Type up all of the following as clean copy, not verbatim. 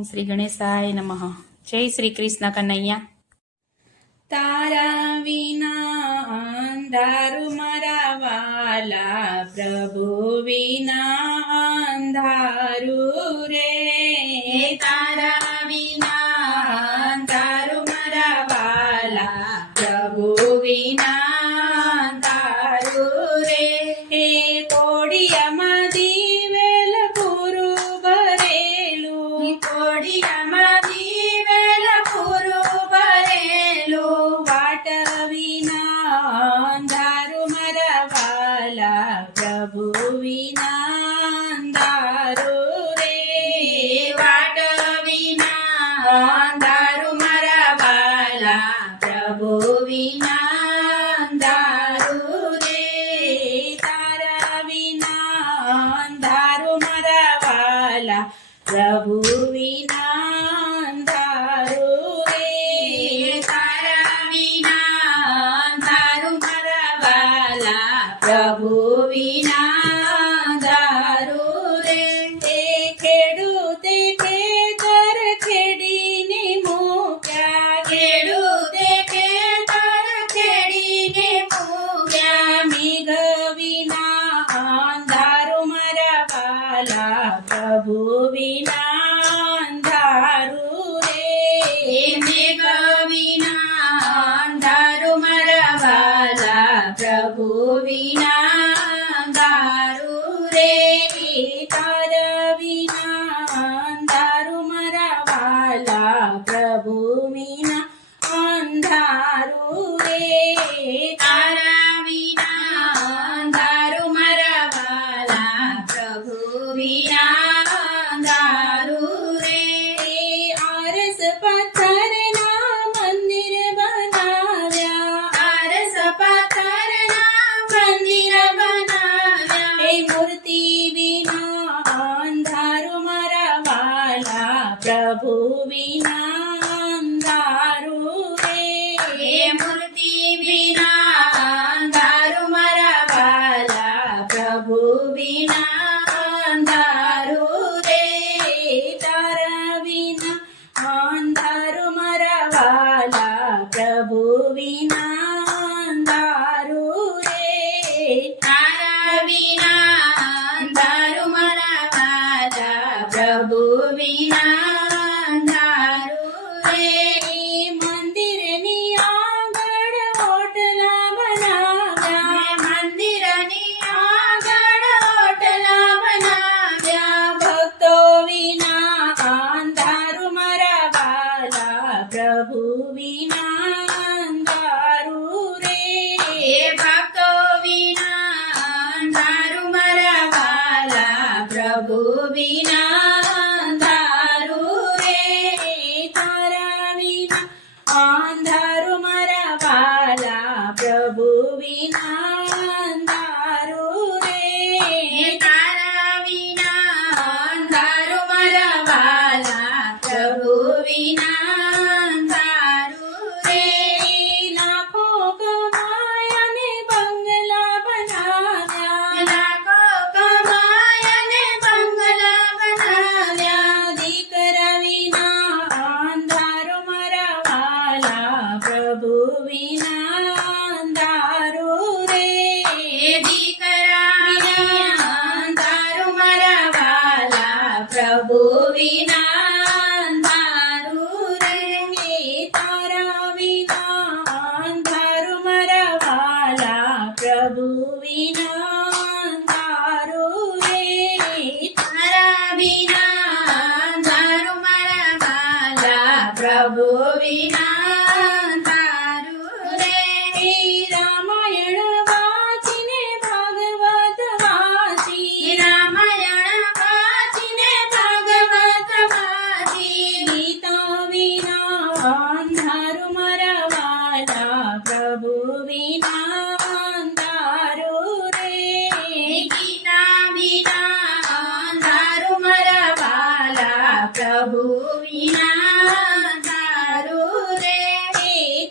ઓમ શ્રી ગણેશાય નમઃ. જય શ્રી કૃષ્ણ કનૈયા. તારા વિના અંધારું મારા વાલા, પ્રભુ વિના અંધારું રે. તારા વિના અંધારું મારા વાલા, પ્રભુ વિના અંધારું રે. હે કોડિયામાં દિવેલ પૂરું ભરેલું, કોડિયામાં દિવેલ પૂરું ભરેલું, વાટ વિના અંધારું મારા વાલા, પ્રભુ વિના અંધારું રે. વાટ વિના અંધારું મારા વાલા, પ્રભુ વિના અંધારું રે. તારા વિના અંધારું મારા વાલા, પ્રભુ વિના અંધારું રે. તારા વિના અંધારું મારા વાલા, પ્રભુ વિના અંધારું રે. તે ખેડૂતે ખેતર ખેડીને મૂક્યા, ખેડૂતે ખેતર ખેડીને મૂક્યા, મેઘ વિના અંધારું મારા વાલા, પ્રભુ વિના અંધારું રે. મેઘ વિના અંધારું મારા વાલા, પ્રભુ વિના અંધારું રે. તારા વિના અંધારું મારા વાલા, પ્રભુ વિના અંધારું રે. તારા વિના અંધારું મારા વાલા, પ્રભુ વિના અંધારું રે. આરસ પથ્થરના મંદિર બનાવ્યા, આરસ પથ્થરના મંદિર બનાવ્યા, એ મૂર્તિ વિના અંધારું મારા વાલા, પ્રભુ વિના અંધારું રે. એ મૂર્તિ વિના અંધારું મારા વાલા, પ્રભુ વિના અંધારું રે. તારા વિના અંધારું મારા વાલા, પ્રભુ વિના અંધારું રે. તારા વિના અંધારું મારા વાલા, પ્રભુ વિના અંધારું રે. મંદિરની આગળ ઓટલા બનાવ્યા, મંદિરની આગળ ઓટલા બનાવ્યા, ભક્તો વિના અંધારું મારા વાલા, પ્રભુ વિના અંધારું રે. ભક્તો વિના અંધારું મારા વાલા, પ્રભુ વિના અંધારું રે. તારા વિના અંધારું મારા વાલા, પ્રભુ વિના અંધારું રે. તારા વિના અંધારું મારા વાલા, પ્રભુ વિના અંધારું રે. લાખો કમાયા ને બંગલા બનાવ્યા, લાખો કમાયા ને બંગલા બનાવ્યા, દીકરા વિના અંધારું મારા વાલા, પ્રભુ વિના અંધારું રે. દીકરા વિના અંધારું મારા વાલા, પ્રભુ વિના અંધારું રે. તારા વિના અંધારું મારા વાલા, પ્રભુ વિના અંધારું રે. તારા વિના અંધારું મારા વાલા, પ્રભુ વિના અંધારું રે. રામાયણ વાંચીને ભાગવત વાંચી, રામાયણ વાંચીને ભાગવત વાંચી, ગીતા વિના અંધારું મારા વાલા, પ્રભુ વિના અંધારું રે. ગીતા વિના અંધારું મારા વાલા, પ્રભુ વિના અંધારું રે.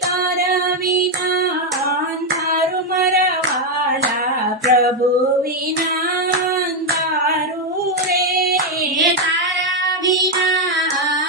તારા વિના અંધારું મારા વાલા, પ્રભુ વિના અંધારું રે. તારા વિના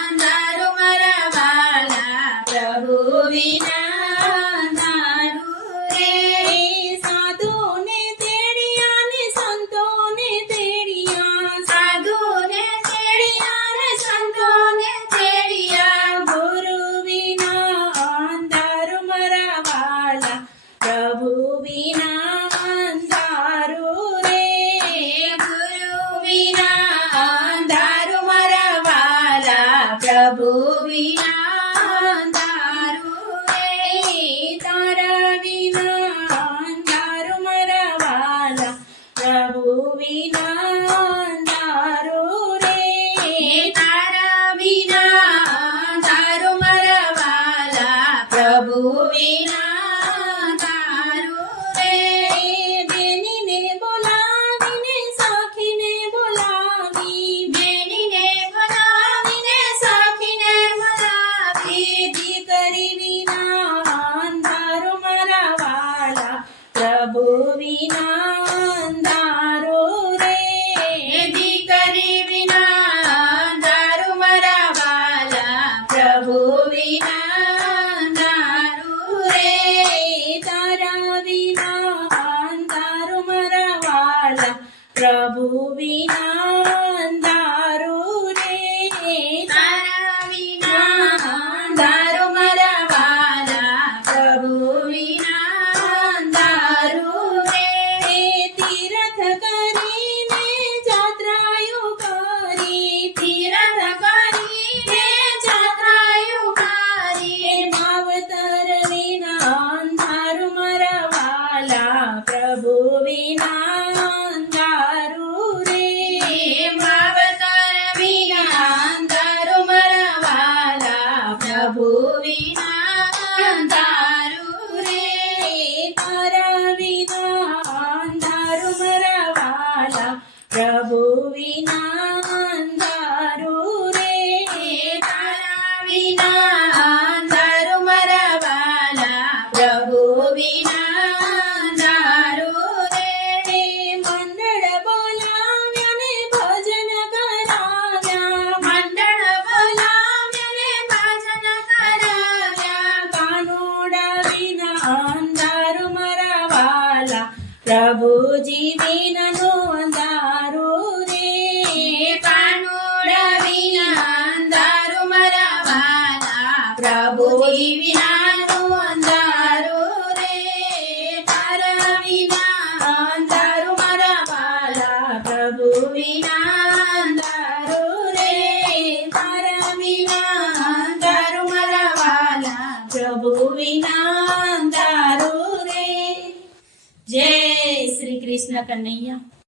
અંધારું મારા વાલા પ્રભુજી વિનાનું અંધારું રે કાનુડા વિના અંધારું મારા વાલા પ્રભુજી વિનાનું અંધારું રે તારા વિના અંધારું મારા વાલા પ્રભુ વિના અંધારું રે તારા વિના અંધારું મારા વાલા પ્રભુ વિના અંધારું રે જય શ્રી કૃષ્ણ કનૈયા.